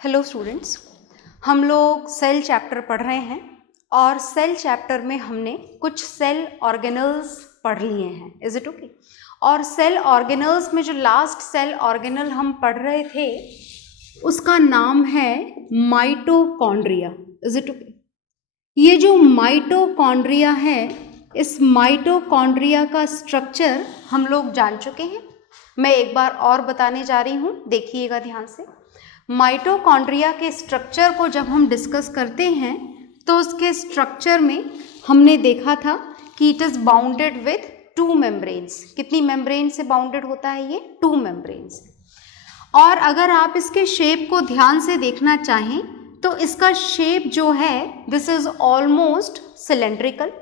Hello students, हम लोग cell chapter पढ़ रहे हैं और सेल चैप्टर में हमने कुछ सेल ऑर्गेनल्स पढ़ लिए हैं। Is it okay? और सेल ऑर्गेनल्स में जो लास्ट सेल ऑर्गेनल हम पढ़ रहे थे उसका नाम है माइटोकॉन्ड्रिया। Is it okay? ये जो माइटोकॉन्ड्रिया है, इस माइटोकॉन्ड्रिया का स्ट्रक्चर हम लोग जान चुके हैं। मैं एक बार और बताने जा रही हूँ, देखिएगा ध्यान से। माइटोकॉन्ड्रिया के स्ट्रक्चर को जब हम डिस्कस करते हैं तो उसके स्ट्रक्चर में हमने देखा था कि it is bounded with 2 membranes. कितनी मेम्ब्रेन से बाउंडेड होता है ये? 2 मेम्ब्रेन्स। और अगर आप इसके शेप को ध्यान से देखना चाहें तो इसका शेप जो है, this is almost cylindrical.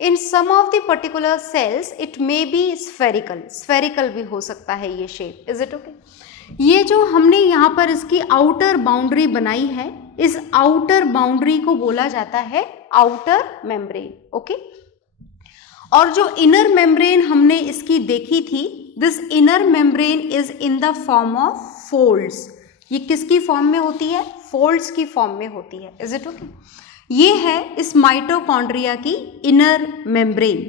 In some of the particular cells it may be spherical भी हो सकता है ये शेप। Is it okay? ये जो हमने यहाँ पर इसकी आउटर बाउंड्री बनाई है, इस आउटर बाउंड्री को बोला जाता है आउटर मेम्ब्रेन। ओके? और जो इनर मेम्ब्रेन हमने इसकी देखी थी, this inner membrane is in the form of folds. ये किसकी फॉर्म में होती है? फोल्ड्स की फॉर्म में होती है। Is it okay? ये है इस माइटोकॉन्ड्रिया की इनर मेम्ब्रेन।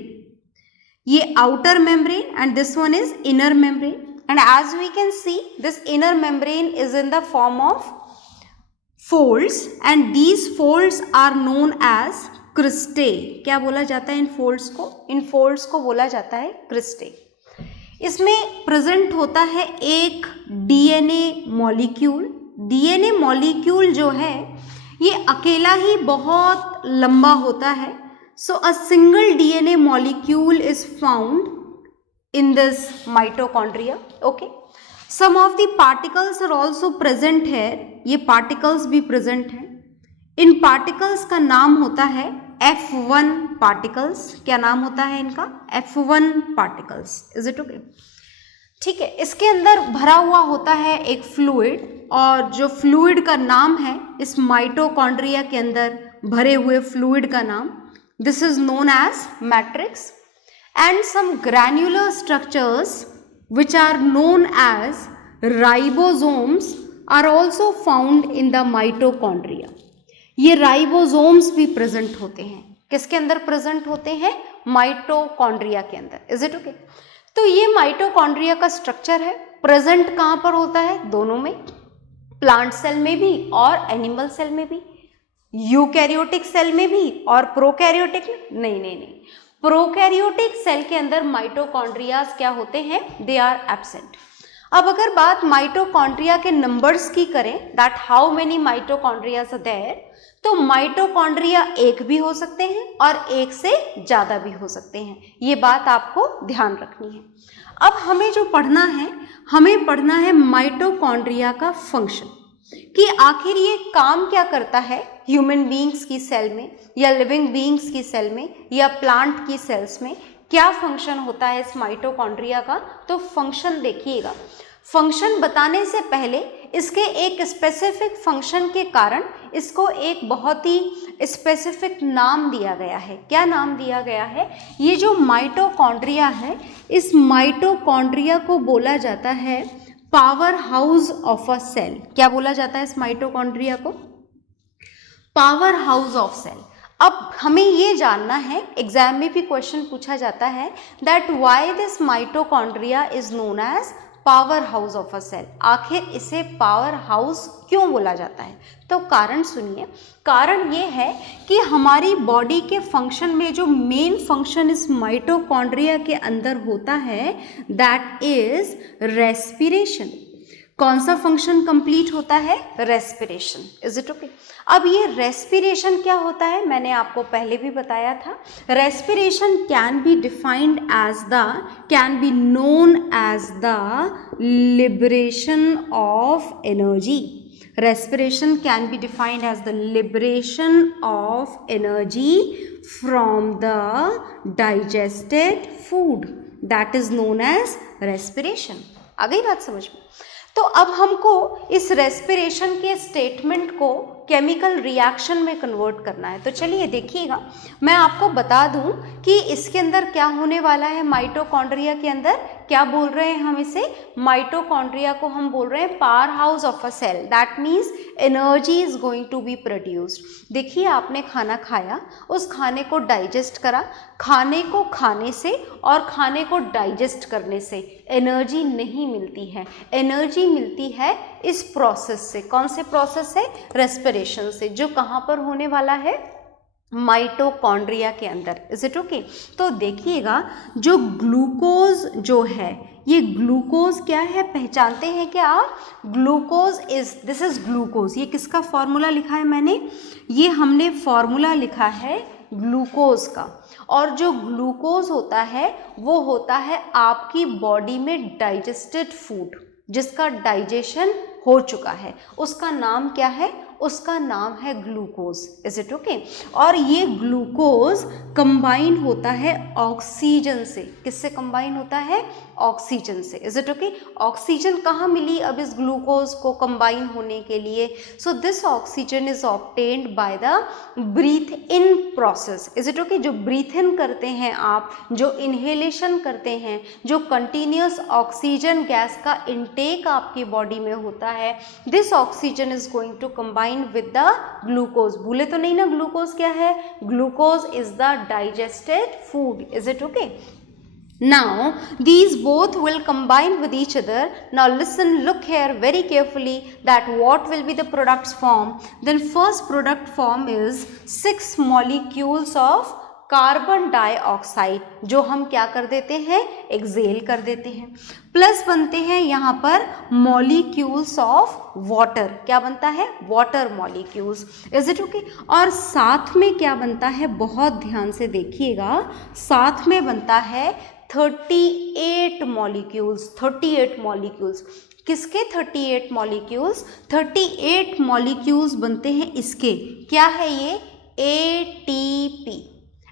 ये outer membrane and this one is inner membrane. And as we can see, this inner membrane is in the form of folds and these folds are known as cristae. क्या बोला जाता है इन folds को? इन folds को बोला जाता है cristae. इसमें प्रेजेंट होता है एक DNA मॉलिक्यूल। DNA मॉलिक्यूल जो है ये अकेला ही बहुत लंबा होता है। So a single DNA molecule is found in this mitochondria. Okay, some of the particles are also present here. ये particles भी present हैं। इन particles का नाम होता है F1 particles। क्या नाम होता है इनका? F1 particles. Is it okay? ठीक है, इसके अंदर भरा हुआ होता है एक फ्लूइड, और जो फ्लूइड का नाम है, इस माइटोकॉन्ड्रिया के अंदर भरे हुए फ्लूइड का नाम, this is known as matrix. And some granular structures which are known as ribosomes are also found in the mitochondria. ये ribosomes भी present होते हैं। किसके अंदर present होते हैं? माइटोकॉन्ड्रिया के अंदर। Is it okay? तो ये माइटोकॉन्ड्रिया का स्ट्रक्चर है। प्रेजेंट कहाँ पर होता है? दोनों में, प्लांट सेल में भी और एनिमल सेल में भी, यूकैरियोटिक सेल में भी और प्रोकैरियोटिक में नहीं। प्रोकैरियोटिक सेल के अंदर माइटोकॉन्ड्रियाज क्या होते हैं? They are absent. अब अगर बात माइटोकॉन्ड्रिया के नंबर्स की करें, that how many mitochondrias are there, तो माइटोकॉन्ड्रिया एक भी हो सकते हैं और एक से ज़्यादा भी हो सकते हैं। ये बात आपको ध्यान रखनी है। अब हमें जो पढ़ना है, हमें पढ़ना है माइटोकॉन्ड्रिया का फंक्शन, कि आखिर ये काम क्या करता है ह्यूमन बींग्स की सेल में या लिविंग बींग्स की सेल में या प्लांट की सेल्स में। क्या फंक्शन होता है इस माइटोकॉन्ड्रिया का? तो फंक्शन देखिएगा। फंक्शन बताने से पहले इसके एक स्पेसिफिक फंक्शन के कारण इसको एक बहुत ही स्पेसिफिक नाम दिया गया है। क्या नाम दिया गया है? ये जो माइटोकॉन्ड्रिया है, इस माइटोकॉन्ड्रिया को बोला जाता है power house of a cell. क्या बोला जाता है इस माइटोकॉन्ड्रिया को? Power house of cell. अब हमें ये जानना है, एग्जाम में भी क्वेश्चन पूछा जाता है, that why this mitochondria is known as power house of a cell. आखिर इसे पावर हाउस क्यों बोला जाता है? तो कारण सुनिए। कारण ये है कि हमारी बॉडी के फंक्शन में जो मेन फंक्शन इस माइटोकॉन्ड्रिया के अंदर होता है, दैट इज रेस्पिरेशन। कौन सा फंक्शन कंप्लीट होता है? रेस्पिरेशन। Is it okay? अब ये रेस्पिरेशन क्या होता है, मैंने आपको पहले भी बताया था। Respiration can be defined as the, can be known as the liberation of energy. Respiration can be defined as the liberation of energy from the digested food. That is known as respiration. आ गई बात समझ में? तो अब हमको इस respiration के statement को केमिकल रिएक्शन में कन्वर्ट करना है। तो चलिए देखिएगा, मैं आपको बता दूं कि इसके अंदर क्या होने वाला है। माइटोकॉन्ड्रिया के अंदर क्या बोल रहे हैं हम इसे? माइटोकॉन्ड्रिया को हम बोल रहे हैं power house of a cell. That means energy is going to be produced. देखिए आपने खाना खाया, उस खाने को डाइजेस्ट करा, खाने को खाने से और खाने को डाइजेस्ट करने से एनर्जी नहीं मिलती है, एनर्जी मिलती है इस प्रोसेस से। कौन से प्रोसेस से? रेस्पिरेशन से, जो कहाँ पर होने वाला है? माइटोकॉन्ड्रिया के अंदर। Is it okay? तो देखिएगा जो ग्लूकोज जो है, ये ग्लूकोज क्या है, पहचानते हैं क्या आप? Glucose is, this is glucose. ये किसका फॉर्मूला लिखा है मैंने? ये हमने फॉर्मूला लिखा है ग्लूकोज का। और जो ग्लूकोज होता है वो होता है आपकी बॉडी में डाइजेस्टेड फूड, जिसका डाइजेशन हो चुका है, उसका नाम क्या है? उसका नाम है ग्लूकोज। Is it okay? और ये ग्लूकोज कंबाइन होता है ऑक्सीजन से। किससे कंबाइन होता है? ऑक्सीजन से। Is it okay? ऑक्सीजन कहाँ मिली अब इस ग्लूकोज को कंबाइन होने के लिए? So this oxygen is obtained by the breathe in process. Is it okay? जो ब्रीथ इन करते हैं आप, जो इनहेलेशन करते हैं, जो कंटिन्यूस ऑक्सीजन गैस का इनटेक आपकी बॉडी में होता है, this oxygen is going to combine with the glucose। भूले तो नहीं ना ग्लूकोज क्या है? Glucose is the digested food। is it okay? Now these both will combine with each other. Now listen, look here very carefully that what will be the products form. Then first product form is 6 molecules of carbon dioxide, जो हम क्या कर देते हैं? Excel कर देते हैं। Plus बनते हैं यहाँ पर मॉलिक्यूल्स ऑफ वाटर। क्या बनता है? Water molecules. Is it okay? और साथ में क्या बनता है? बहुत ध्यान से देखिएगा, साथ में बनता है 38 मॉलिक्यूल्स। 38 मॉलिक्यूल्स किसके? 38 मॉलिक्यूल्स। 38 मॉलिक्यूल्स बनते हैं इसके। क्या है ये? ATP।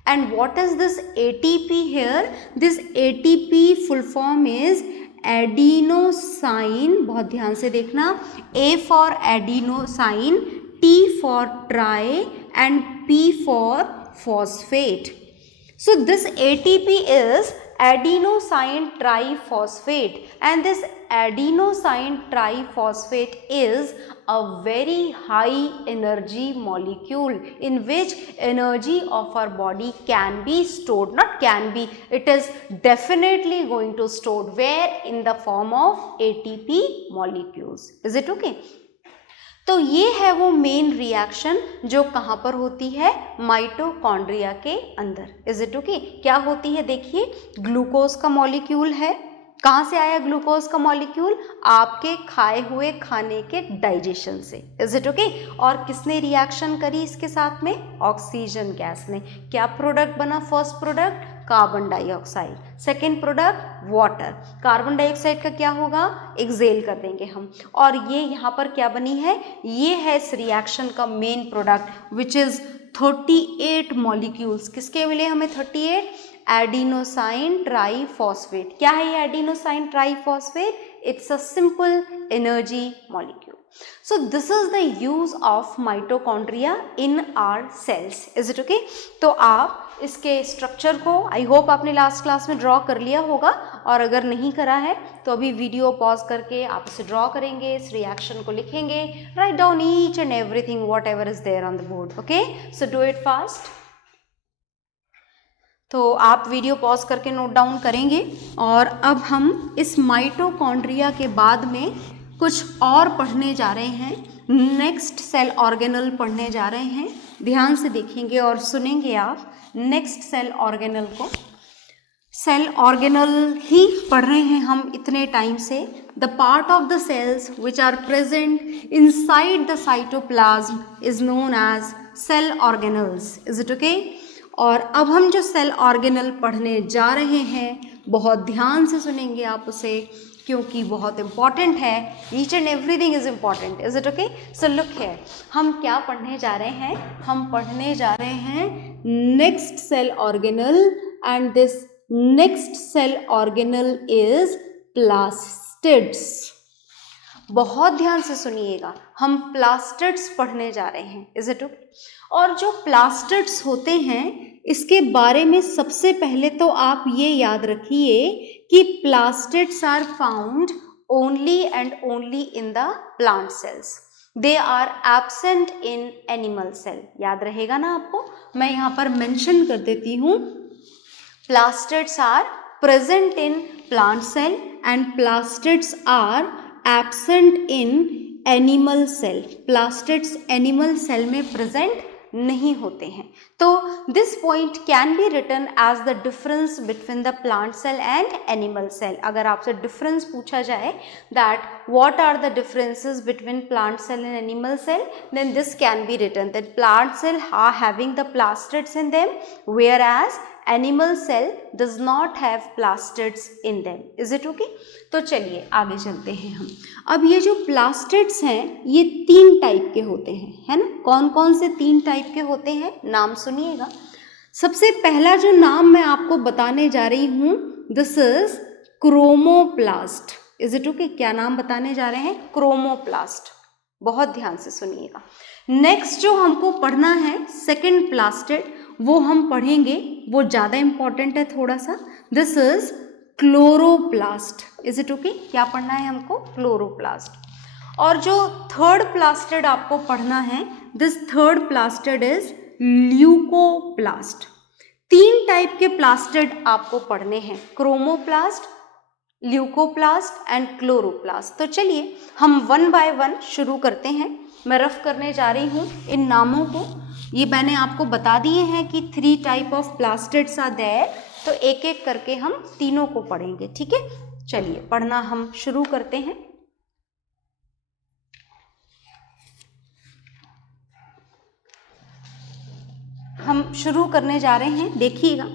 And what is this ATP here? This ATP full form is adenosine। बहुत ध्यान से देखना, A for adenosine, T for tri and P for phosphate. So this ATP is adenosine triphosphate, and this adenosine triphosphate is a very high energy molecule in which energy of our body can be stored, not can be, it is definitely going to stored, where? In the form of ATP molecules। is it okay? तो ये है वो main reaction जो कहाँ पर होती है? Mitochondria के अंदर। Is it okay? क्या होती है? देखिए ग्लूकोज का मॉलिक्यूल है। कहाँ से आया ग्लूकोज का मॉलिक्यूल? आपके खाए हुए खाने के डाइजेशन से। Is it okay? और किसने रिएक्शन करी इसके साथ में? ऑक्सीजन गैस ने। क्या प्रोडक्ट बना? First product carbon dioxide, second product water. Carbon dioxide का क्या होगा? एक्सेल कर देंगे हम। और ये यहाँ पर क्या बनी है? ये है इस रिएक्शन का main product which is 38 molecules. किसके मिले हमें? 38। Adenosine triphosphate. क्या है ये adenosine triphosphate? It's a simple energy molecule. So this is the use of mitochondria in our cells। is it okay? तो आप इसके स्ट्रक्चर को आई होप आपने लास्ट क्लास में ड्रॉ कर लिया होगा, और अगर नहीं करा है तो अभी वीडियो पॉज करके आप इसे ड्रॉ करेंगे, इस रिएक्शन को लिखेंगे, write down each and everything whatever is there on the board. Okay, so do it fast. तो आप वीडियो पॉज करके नोट डाउन करेंगे। और अब हम इस माइटोकॉन्ड्रिया के बाद में कुछ और पढ़ने जा रहे हैं, नेक्स्ट सेल ऑर्गेनल पढ़ने जा रहे हैं। ध्यान से देखेंगे और सुनेंगे आप नेक्स्ट सेल ऑर्गेनल को। सेल ऑर्गेनल ही पढ़ रहे हैं हम इतने टाइम से। The part of the cells which are present inside the cytoplasm is known as cell organelles. Is it okay? और अब हम जो सेल ऑर्गेनल पढ़ने जा रहे हैं, बहुत ध्यान से सुनेंगे आप उसे, क्योंकि बहुत इंपॉर्टेंट है। Each and everything is important. Is it okay? So look here, हम क्या पढ़ने जा रहे हैं? हम पढ़ने जा रहे हैं next cell organelle, and this next cell organelle is plastids. बहुत ध्यान से सुनिएगा, हम प्लास्टिड्स पढ़ने जा रहे हैं। Is it okay? और जो प्लास्टिड्स होते हैं इसके बारे में सबसे पहले तो आप ये याद रखिए कि plastids are found only and only in the plant cells, they are absent in animal cell. याद रहेगा ना आपको, मैं यहाँ पर मेंशन कर देती हूँ, plastids are present in plant cell and plastids are absent in animal cell. Plastids animal cell में प्रेजेंट नहीं होते हैं। तो this point can be written as the difference between the plant cell and animal cell. अगर आपसे difference पूछा जाए that what are the differences between plant cell and animal cell, then this can be written that plant cell are having the plastids in them whereas animal cell does not have plastids in them. Is it okay? तो चलिए आगे चलते हैं हम। अब ये जो plastids हैं ये 3 टाइप के होते हैं, है ना। कौन कौन से 3 टाइप के होते हैं, नाम सुनिएगा। सबसे पहला जो नाम मैं आपको बताने जा रही हूँ, this is chromoplast. Is it okay? क्या नाम बताने जा रहे हैं? क्रोमोप्लास्ट। बहुत ध्यान से सुनिएगा। नेक्स्ट जो हमको पढ़ना है सेकेंड प्लास्टिड, वो हम पढ़ेंगे, वो ज़्यादा इंपॉर्टेंट है थोड़ा सा। This is chloroplast. Is it okay? क्या पढ़ना है हमको? क्लोरोप्लास्ट। और जो थर्ड प्लास्टिड आपको पढ़ना है, this third plastid is leucoplast. 3 type के प्लास्टिड आपको पढ़ने हैं, क्रोमोप्लास्ट, ल्यूकोप्लास्ट एंड क्लोरोप्लास्ट। तो चलिए हम 1 बाय 1 शुरू करते हैं। मैं रफ करने जा रही हूँ इन नामों को। ये मैंने आपको बता दिए हैं कि 3 type of plastids are there, तो एक एक करके हम तीनों को पढ़ेंगे, ठीक है। चलिए पढ़ना हम शुरू करते हैं। हम शुरू करने जा रहे हैं, देखिएगा।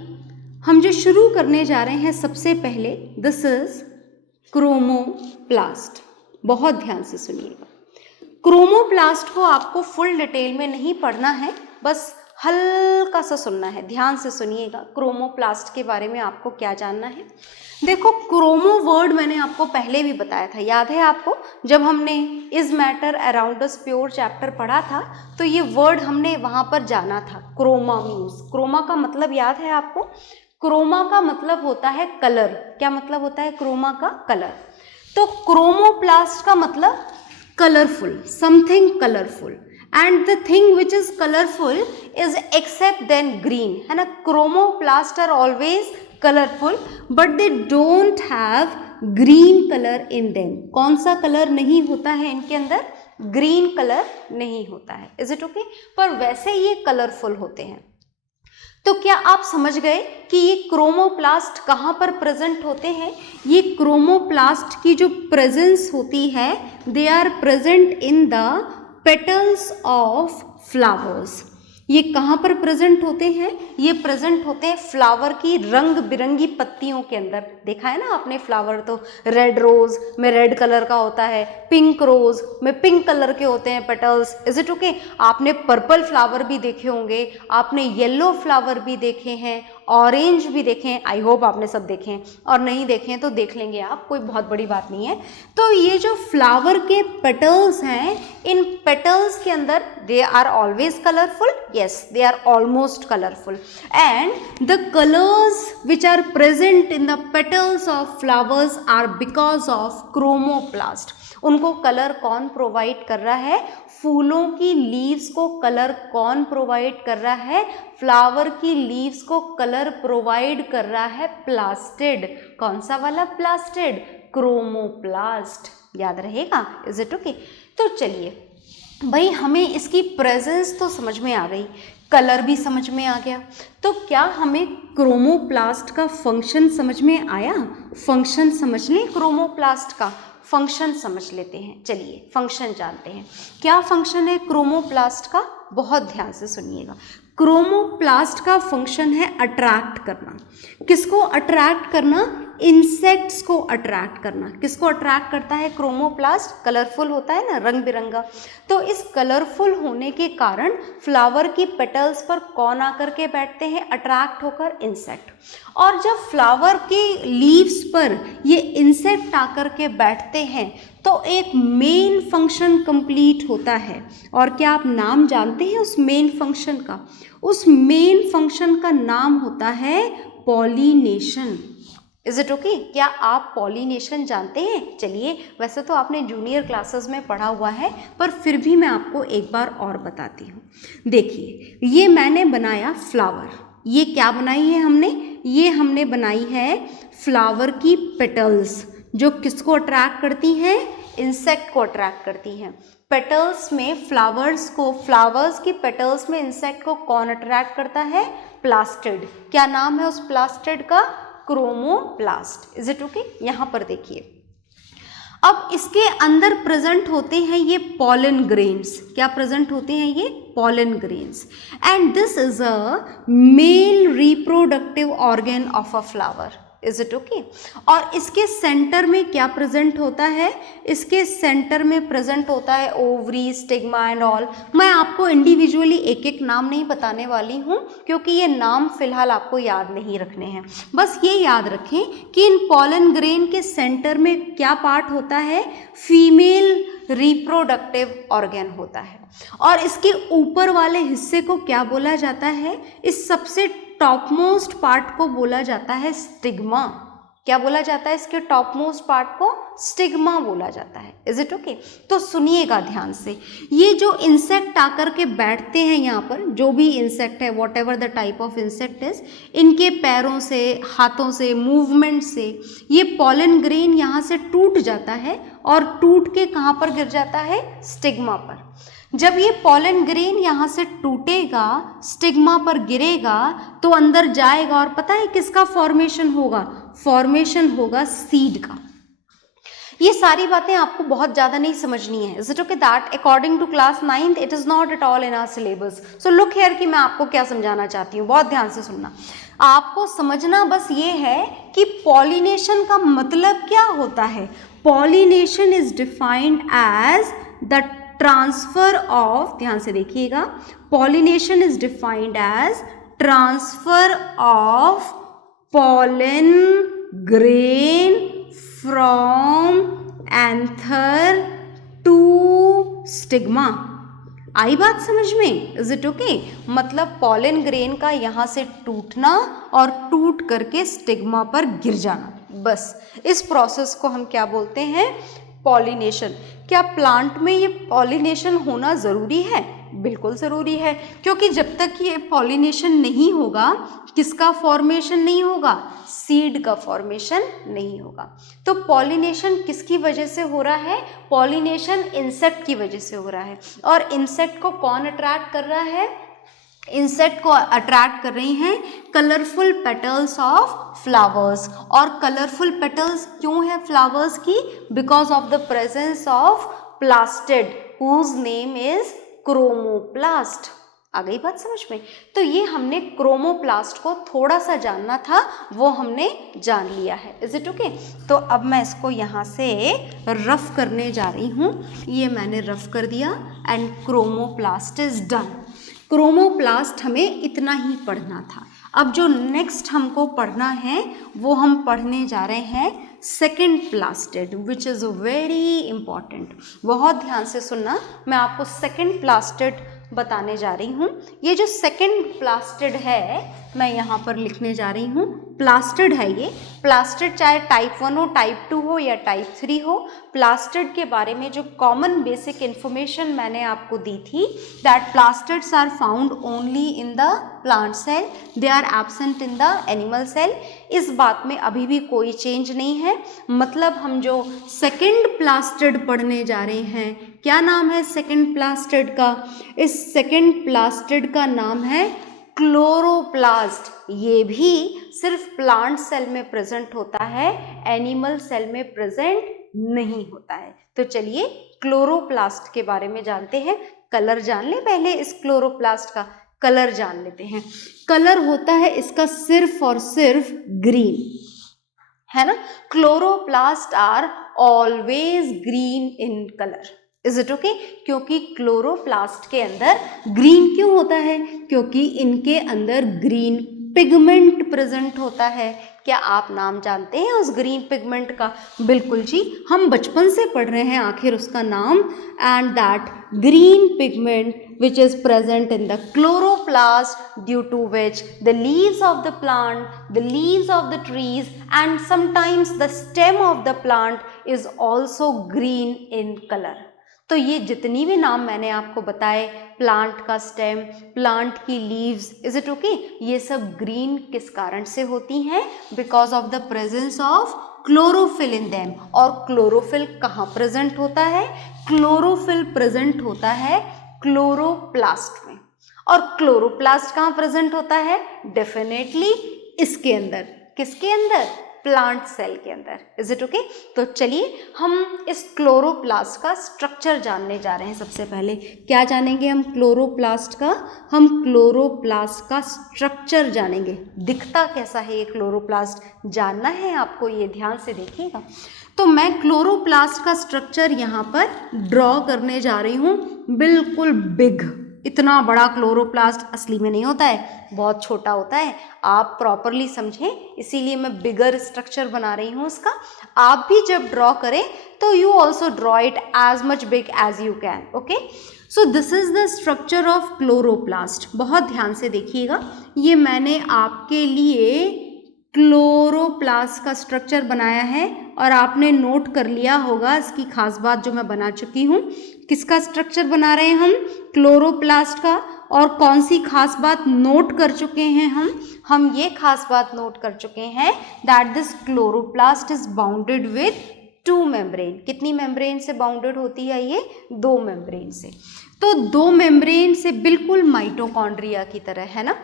हम जो शुरू करने जा रहे हैं सबसे पहले, दिस इज क्रोमोप्लास्ट। बहुत ध्यान से सुनिएगा। क्रोमोप्लास्ट को आपको फुल डिटेल में नहीं पढ़ना है, बस हल्का सा सुनना है। ध्यान से सुनिएगा क्रोमोप्लास्ट के बारे में आपको क्या जानना है। देखो, क्रोमो वर्ड मैंने आपको पहले भी बताया था, याद है आपको? जब हमने is matter around us pure chapter पढ़ा था, तो ये वर्ड हमने वहाँ पर जाना था। क्रोमा मीन्स, क्रोमा का मतलब याद है आपको? क्रोमा का मतलब होता है कलर। क्या मतलब होता है क्रोमा का? कलर। तो क्रोमोप्लास्ट का मतलब colourful, something colourful, and the thing which is colourful is except then green, है ना। Chromoplast are always colourful but they don't have green colour in them. कौन सा कलर नहीं होता है इनके अंदर? ग्रीन कलर नहीं होता है। Is it okay? पर वैसे ये कलरफुल होते हैं। तो क्या आप समझ गए कि ये क्रोमोप्लास्ट कहाँ पर प्रेजेंट होते हैं? ये क्रोमोप्लास्ट की जो प्रेजेंस होती है, they are present in the petals of flowers. ये कहाँ पर प्रेजेंट होते हैं? ये प्रेजेंट होते हैं फ्लावर की रंग बिरंगी पत्तियों के अंदर। देखा है ना आपने फ्लावर, तो रेड रोज में रेड कलर का होता है, पिंक रोज में पिंक कलर के होते हैं पेटल्स। Is it okay? आपने पर्पल फ्लावर भी देखे होंगे, आपने येलो फ्लावर भी देखे हैं, ऑरेंज भी देखे हैं। आई होप आपने सब देखे हैं, और नहीं देखे हैं तो देख लेंगे आप, कोई बहुत बड़ी बात नहीं है। तो ये जो फ्लावर के पेटल्स हैं, इन पेटल्स के अंदर they are always colourful. yes, they are almost colorful, and the colors which are present in the petals of flowers are because of chromoplast. उनको कलर कौन प्रोवाइड कर रहा है? फूलों की लीव्स को कलर कौन प्रोवाइड कर रहा है? फ्लावर की लीव्स को कलर प्रोवाइड कर रहा है प्लास्टिड। कौन सा वाला प्लास्टिड? क्रोमोप्लास्ट। याद रहेगा? Is it okay? तो चलिए भाई, हमें इसकी प्रेजेंस तो समझ में आ गई, कलर भी समझ में आ गया, तो क्या हमें क्रोमोप्लास्ट का फंक्शन समझ में आया? फंक्शन समझ लें, क्रोमोप्लास्ट का फंक्शन समझ लेते हैं। चलिए फंक्शन जानते हैं। क्या फंक्शन है क्रोमोप्लास्ट का? बहुत ध्यान से सुनिएगा। क्रोमोप्लास्ट का फंक्शन है अट्रैक्ट करना। किसको अट्रैक्ट करना? इंसेक्ट्स को अट्रैक्ट करना। किसको अट्रैक्ट करता है? क्रोमोप्लास्ट कलरफुल होता है ना, रंग बिरंगा। तो इस कलरफुल होने के कारण फ्लावर की पेटल्स पर कौन आकर के बैठते हैं? अट्रैक्ट होकर इंसेक्ट। और जब फ्लावर के लीव्स पर ये इंसेक्ट आकर के बैठते हैं तो एक मेन फंक्शन कंप्लीट होता है। और क्या आप नाम जानते हैं उस मेन फंक्शन का? उस मेन फंक्शन का नाम होता है पॉलिनेशन। Is it okay? क्या आप पॉलिनेशन जानते हैं? चलिए, वैसे तो आपने जूनियर क्लासेस में पढ़ा हुआ है, पर फिर भी मैं आपको एक बार और बताती हूँ। देखिए, ये मैंने बनाया फ्लावर। ये क्या बनाई है हमने? ये हमने बनाई है फ्लावर की पेटल्स, जो किसको अट्रैक्ट करती हैं? इंसेक्ट को अट्रैक्ट करती हैं। पेटल्स में फ्लावर्स की पेटल्स में इंसेक्ट को कौन अट्रैक्ट करता है? प्लास्टिड। क्या नाम है उस प्लास्टिड का? क्रोमोप्लास्ट। Is it okay? यहाँ पर देखिए, अब इसके अंदर प्रेजेंट होते हैं ये पॉलन ग्रेन्स। क्या प्रेजेंट होते हैं? ये pollen grains. And this is a male reproductive organ of a flower. Is it okay? और इसके सेंटर में क्या प्रेजेंट होता है? इसके सेंटर में प्रेजेंट होता है ओवरी, स्टिग्मा एंड ऑल। मैं आपको इंडिविजुअली एक एक नाम नहीं बताने वाली हूँ, क्योंकि ये नाम फिलहाल आपको याद नहीं रखने हैं। बस ये याद रखें कि इन पॉलन ग्रेन के सेंटर में क्या पार्ट होता है? फीमेल रिप्रोडक्टिव ऑर्गन होता है। और इसके ऊपर वाले हिस्से को क्या बोला जाता है? इस सबसे टॉप मोस्ट पार्ट को बोला जाता है स्टिग्मा। क्या बोला जाता है? इसके टॉप मोस्ट पार्ट को स्टिग्मा बोला जाता है। Is it okay? तो सुनिएगा ध्यान से, ये जो इंसेक्ट आकर के बैठते हैं यहाँ पर, जो भी इंसेक्ट है, what ever the type of insect is, इनके पैरों से, हाथों से, मूवमेंट से ये पॉलन ग्रेन यहाँ से टूट जाता है और टूट के कहाँ पर गिर जाता है? स्टिग्मा पर। जब ये पॉलन ग्रेन यहाँ से टूटेगा, स्टिग्मा पर गिरेगा, तो अंदर जाएगा और पता है किसका फॉर्मेशन होगा? फॉर्मेशन होगा सीड का। ये सारी बातें आपको बहुत ज़्यादा नहीं समझनी है। Is it okay that according to class 9th it is not at all in our syllabus. So look here कि मैं आपको क्या समझाना चाहती हूँ, बहुत ध्यान से सुनना। आपको समझना बस ये है कि पॉलिनेशन का मतलब क्या होता है। Pollination is defined as the transfer of, ध्यान से देखिएगा, pollination is defined as transfer of pollen grain from anther to stigma. आई बात समझ में? Is it okay? मतलब पॉलन ग्रेन का यहाँ से टूटना और टूट करके स्टिग्मा पर गिर जाना, बस इस प्रोसेस को हम क्या बोलते हैं? पॉलिनेशन। क्या प्लांट में ये पॉलिनेशन होना ज़रूरी है? बिल्कुल ज़रूरी है, क्योंकि जब तक ये पॉलिनेशन नहीं होगा, किसका फॉर्मेशन नहीं होगा? सीड का फॉर्मेशन नहीं होगा। तो पॉलिनेशन किसकी वजह से हो रहा है? पॉलिनेशन इंसेक्ट की वजह से हो रहा है। और इंसेक्ट को कौन अट्रैक्ट कर रहा है? इंसेक्ट को अट्रैक्ट कर रही हैं कलरफुल पेटल्स ऑफ फ्लावर्स। और कलरफुल पेटल्स क्यों है फ्लावर्स की? Because of the presence of plastid whose name is chromoplast. आ गई बात समझ में? तो ये हमने क्रोमोप्लास्ट को थोड़ा सा जानना था, वो हमने जान लिया है। Is it okay? तो अब मैं इसको यहाँ से रफ करने जा रही हूँ। ये मैंने रफ कर दिया and chromoplast is done. Chromoplast हमें इतना ही पढ़ना था। अब जो नेक्स्ट हमको पढ़ना है वो हम पढ़ने जा रहे हैं second plastid, which is very important. बहुत ध्यान से सुनना, मैं आपको सेकेंड प्लास्टिड बताने जा रही हूँ। ये जो सेकेंड प्लास्टिड है मैं यहाँ पर लिखने जा रही हूँ, प्लास्टिड है ये। प्लास्टिड चाहे टाइप 1 हो, टाइप 2 हो या टाइप 3 हो, प्लास्टिड के बारे में जो कॉमन बेसिक इन्फॉर्मेशन मैंने आपको दी थी, that plastids are found only in the plant cell, they are absent in the animal cell. इस बात में अभी भी कोई चेंज नहीं है। मतलब हम जो सेकेंड प्लास्टिड पढ़ने जा रहे हैं, क्या नाम है सेकेंड प्लास्टिड का? इस सेकेंड प्लास्टिड का नाम है क्लोरोप्लास्ट। ये भी सिर्फ प्लांट सेल में प्रेजेंट होता है, एनिमल सेल में प्रेजेंट नहीं होता है। तो चलिए क्लोरोप्लास्ट के बारे में जानते हैं। कलर जान ले पहले, इस क्लोरोप्लास्ट का कलर जान लेते हैं। कलर होता है इसका सिर्फ और सिर्फ ग्रीन। है ना। Chloroplast are always green in colour, is it okay. क्योंकि क्लोरोप्लास्ट के अंदर ग्रीन क्यों होता है, क्योंकि इनके अंदर ग्रीन पिगमेंट प्रेजेंट होता है। क्या आप नाम जानते हैं उस ग्रीन पिगमेंट का? बिल्कुल जी, हम बचपन से पढ़ रहे हैं आखिर उसका नाम, and that green pigment which is present in the chloroplast, due to which the leaves of the plant, the leaves of the trees and sometimes the stem of the plant is also green in color. तो ये जितनी भी नाम मैंने आपको बताए, plant का stem, plant की लीव्स, इज इट ओके, ये सब ग्रीन किस कारण से होती हैं? Because of the presence of chlorophyll in them. और क्लोरोफिल कहाँ प्रेजेंट होता है? क्लोरोफिल प्रेजेंट होता है क्लोरोप्लास्ट में। और क्लोरोप्लास्ट कहाँ प्रेजेंट होता है? डेफिनेटली इसके अंदर। किसके अंदर? प्लांट सेल के अंदर, इज इट ओके। तो चलिए हम इस क्लोरोप्लास्ट का स्ट्रक्चर जानने जा रहे हैं। सबसे पहले क्या जानेंगे हम क्लोरोप्लास्ट का? हम क्लोरोप्लास्ट का स्ट्रक्चर जानेंगे। दिखता कैसा है ये क्लोरोप्लास्ट, जानना है आपको, ये ध्यान से देखिएगा। तो मैं क्लोरोप्लास्ट का स्ट्रक्चर यहाँ पर ड्रॉ करने जा रही हूँ। बिल्कुल बिग, इतना बड़ा क्लोरोप्लास्ट असली में नहीं होता है, बहुत छोटा होता है। आप प्रॉपरली समझें, इसीलिए मैं बिगर स्ट्रक्चर बना रही हूँ उसका। आप भी जब ड्रॉ करें तो you also draw it as much big as you can, okay. So this is the structure of chloroplast. बहुत ध्यान से देखिएगा, ये मैंने आपके लिए क्लोरोप्लास्ट का स्ट्रक्चर बनाया है और आपने नोट कर लिया होगा इसकी खास बात जो मैं बना चुकी हूँ। किसका स्ट्रक्चर बना रहे हैं हम? क्लोरोप्लास्ट का। और कौन सी खास बात नोट कर चुके हैं हम ये खास बात नोट कर चुके हैं that this chloroplast is bounded with 2 membrane. कितनी मेम्ब्रेन से बाउंडेड होती है ये? 2 मेम्ब्रेन से। तो 2 मेम्ब्रेन से बिल्कुल माइटोकॉन्ड्रिया की तरह, है ना।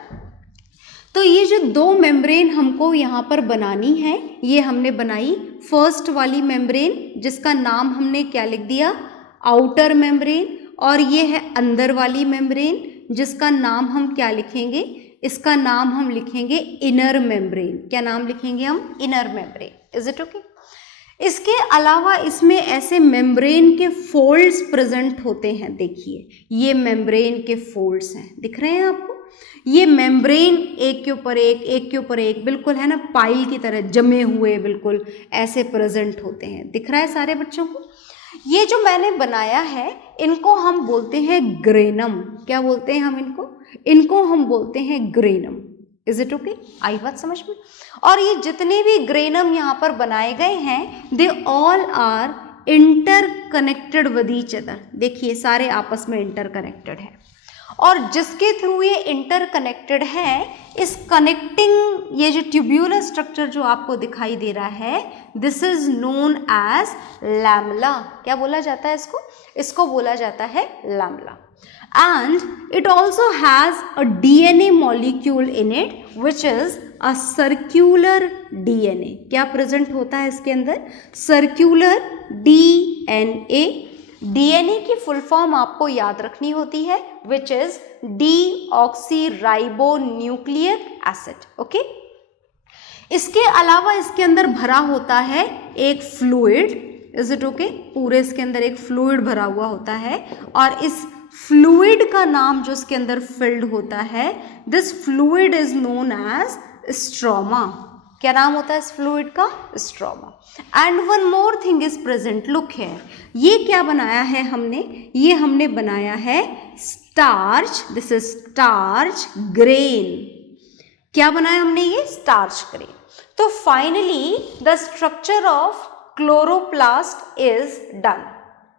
तो ये जो 2 मेम्ब्रेन हमको यहाँ पर बनानी है, ये हमने बनाई। फर्स्ट वाली मेम्ब्रेन जिसका नाम हमने क्या लिख दिया? Outer membrane. और ये है अंदर वाली मेम्ब्रेन जिसका नाम हम क्या लिखेंगे? इसका नाम हम लिखेंगे इनर मेम्ब्रेन। क्या नाम लिखेंगे हम? Inner membrane, is it okay. इसके अलावा इसमें ऐसे मेम्ब्रेन के फोल्ड्स प्रेजेंट होते हैं। देखिए ये मेम्ब्रेन के फोल्ड्स हैं, दिख रहे हैं आपको? ये मेम्ब्रेन एक के ऊपर एक, एक के ऊपर एक, बिल्कुल है ना, पाइल की तरह जमे हुए बिल्कुल ऐसे प्रेजेंट होते हैं। दिख रहा है सारे बच्चों को? ये जो मैंने बनाया है इनको हम बोलते हैं ग्रेनम। क्या बोलते हैं हम इनको? इनको हम बोलते हैं ग्रेनम, इज इट ओके। आई बात समझ में? और ये जितने भी ग्रेनम यहाँ पर बनाए गए हैं, they all are interconnected with each other. देखिए सारे आपस में इंटर कनेक्टेड है, और जिसके थ्रू ये इंटर कनेक्टेड है, इस कनेक्टिंग ये जो ट्यूब्यूलर स्ट्रक्चर जो आपको दिखाई दे रहा है, this is known as lamella. क्या बोला जाता है इसको? इसको बोला जाता है lamella. And it also has a DNA molecule in it which is a circular DNA। क्या प्रेजेंट होता है इसके अंदर? Circular DNA। DNA की फुल फॉर्म आपको याद रखनी होती है, which is deoxyribonucleic acid, okay. इसके अलावा इसके अंदर भरा होता है एक फ्लूइड, इज इट ओके। पूरे इसके अंदर एक फ्लूइड भरा हुआ होता है, और इस फ्लूइड का नाम जो इसके अंदर फिल्ड होता है, this fluid is known as stroma. क्या नाम होता है इस फ्लूइड का? Stroma. And one more thing is present, look here. ये क्या बनाया है हमने? ये हमने बनाया है starch. This is starch grain. क्या बनाया हमने? ये स्टार्च ग्रेन। तो finally the structure of chloroplast is done.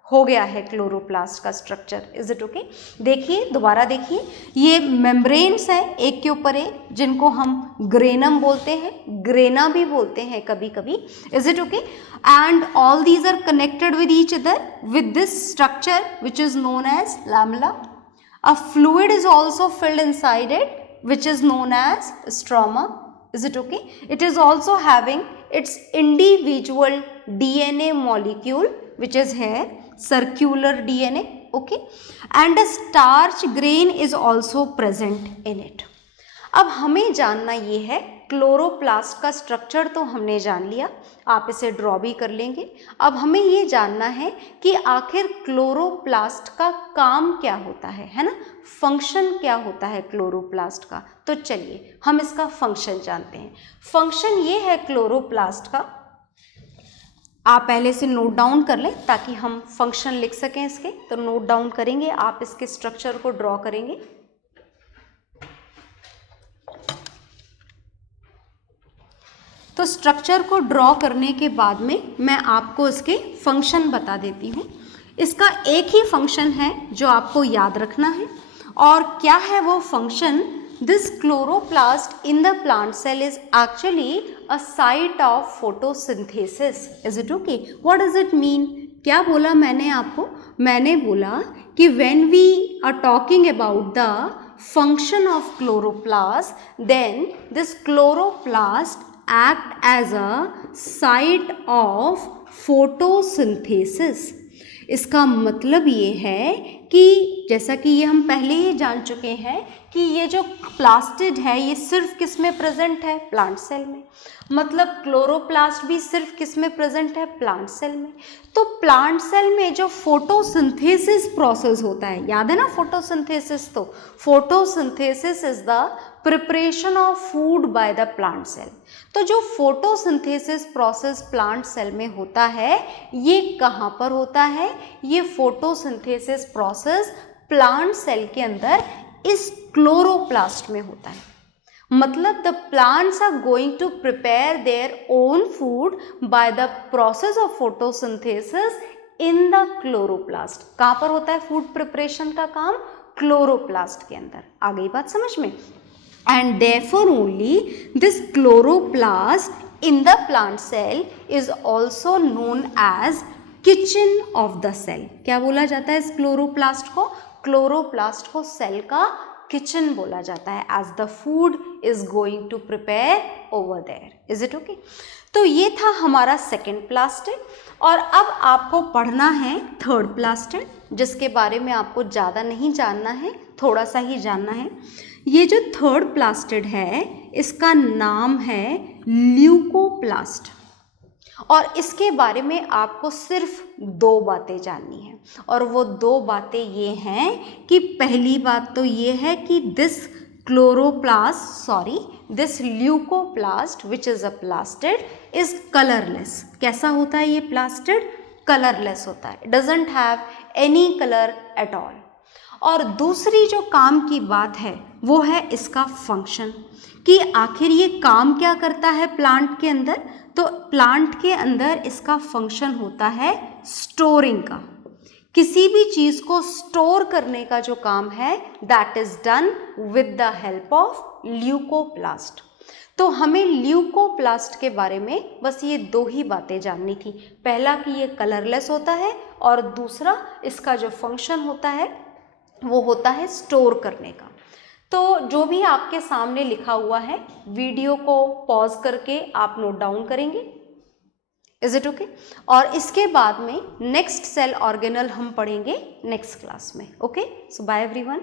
हो गया है क्लोरोप्लास्ट का स्ट्रक्चर, इज इट ओके। देखिए दोबारा देखिए, ये मेम्ब्रेन्स हैं एक के ऊपर एक, जिनको हम ग्रेनम बोलते हैं, ग्रेना भी बोलते हैं कभी कभी, is it okay. And all these are connected with each other with this structure which is known as lamella. A fluid is also filled inside it which is known as stroma, is it okay. It is also having its individual DNA molecule which is here circular DNA, okay, and a starch grain is also present in it. अब हमें जानना ये है chloroplast का structure तो हमने जान लिया, आप इसे ड्रॉ भी कर लेंगे। अब हमें ये जानना है कि आखिर क्लोरोप्लास्ट का काम क्या होता है ना, फंक्शन क्या होता है क्लोरोप्लास्ट का। तो चलिए हम इसका फंक्शन जानते हैं। फंक्शन ये है क्लोरोप्लास्ट का, आप पहले से नोट डाउन कर लें ताकि हम फंक्शन लिख सकें इसके। तो नोट डाउन करेंगे, आप इसके स्ट्रक्चर को ड्रॉ करेंगे। तो स्ट्रक्चर को ड्रॉ करने के बाद में मैं आपको इसके फंक्शन बता देती हूँ। इसका एक ही फंक्शन है जो आपको याद रखना है, और क्या है वो function? This chloroplast in the plant cell is actually a site of photosynthesis. Is it okay? What does it mean? क्या बोला मैंने आपको? मैंने बोला कि when we are talking about the function of chloroplast, then this chloroplast act as a site of photosynthesis। इसका मतलब ये है कि जैसा कि ये हम पहले ही जान चुके हैं कि ये जो प्लास्टिड है ये सिर्फ किस में प्रेजेंट है? प्लांट सेल में। मतलब क्लोरोप्लास्ट भी सिर्फ किस में प्रेजेंट है? प्लांट सेल में। तो प्लांट सेल में जो फोटोसिंथेसिस प्रोसेस होता है, याद है ना फोटोसिंथेसिस? तो photosynthesis is the preparation of food by the plant cell. तो जो फोटोसिंथेसिस प्रोसेस प्लांट सेल में होता है, ये कहाँ पर होता है? ये फोटोसिंथेसिस प्रोसेस प्लांट सेल के अंदर इस क्लोरोप्लास्ट में होता है। मतलब the plants are going to prepare their own food by the process of photosynthesis in the chloroplast. कहाँ पर होता है फूड प्रिपरेशन का काम? क्लोरोप्लास्ट के अंदर। आ गई बात समझ में? And therefore only this chloroplast in the plant cell is also known as kitchen of the cell। क्या बोला जाता है इस क्लोरोप्लास्ट को? क्लोरोप्लास्ट को सेल का किचन बोला जाता है, as the food is going to prepare over there। Is it okay? तो ये था हमारा सेकेंड प्लास्टिड, और अब आपको पढ़ना है थर्ड प्लास्टिड, जिसके बारे में आपको ज़्यादा नहीं जानना है, थोड़ा सा ही जानना है। ये जो थर्ड प्लास्टिड है इसका नाम है ल्यूकोप्लास्ट, और इसके बारे में आपको सिर्फ दो बातें जाननी है, और वो दो बातें ये हैं कि पहली बात तो ये है कि this leucoplast which is a plastid is colourless. कैसा होता है ये प्लास्टिड? कलरलेस होता है, doesn't have any colour at all. और दूसरी जो काम की बात है वो है इसका फंक्शन, कि आखिर ये काम क्या करता है प्लांट के अंदर। तो प्लांट के अंदर इसका फंक्शन होता है स्टोरिंग का। किसी भी चीज़ को स्टोर करने का जो काम है that is done with the help of leucoplast. तो हमें ल्यूकोप्लास्ट के बारे में बस ये दो ही बातें जाननी थी। पहला कि ये कलरलेस होता है, और दूसरा इसका जो फंक्शन होता है वो होता है स्टोर करने का। तो जो भी आपके सामने लिखा हुआ है, वीडियो को पॉज करके आप नोट डाउन करेंगे। Is it okay? और इसके बाद में नेक्स्ट सेल ऑर्गेनल हम पढ़ेंगे नेक्स्ट क्लास में। ओके, सो बाय एवरीवन।